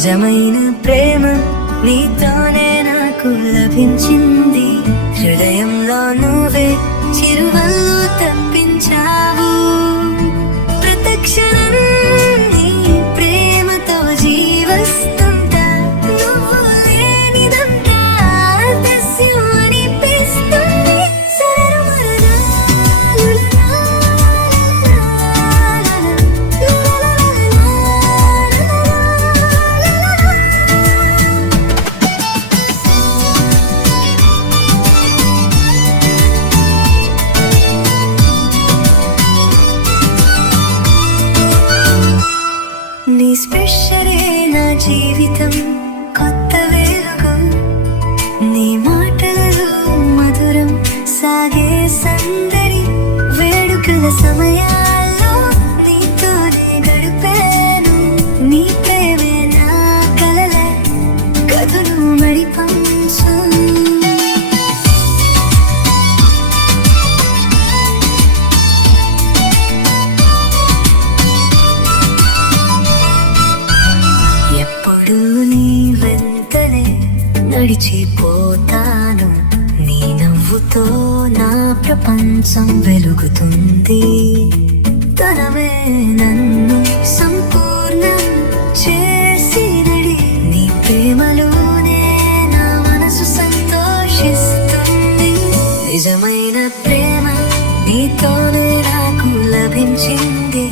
నిజమైన ప్రేమ నీతోనే నాకు లభించింది. హృదయంలో నువ్వే చిరువల్లు తప్పించావు. ప్రతక్షణం నీ ప్రేమతో జీవస్తుంటా. నువ్వు లేనిదంతా ఆలస్యం అనిపిస్తుంది. నీ స్పర్శరే నా జీవితం కొత్త వెలుగు. నీ మాటలలో మధురం సాగే సందడి. వేడుకల సమయాల్లో నీతోనే గడిపాను. నీ ప్రేమే నా కలల కథను మడిపంచు. ఎప్పుడు నీ వెంటనే నడిచిపోతాను. నీ నవ్వుతో నా ప్రపంచం వెలుగుతుంది. తనమే నన్ను సంపూర్ణం చేసినడి. నీ ప్రేమలోనే నా మనసు సంతోషిస్తుంది. నిజమైన ప్రేమ నీతోనే నాకు లభించింది.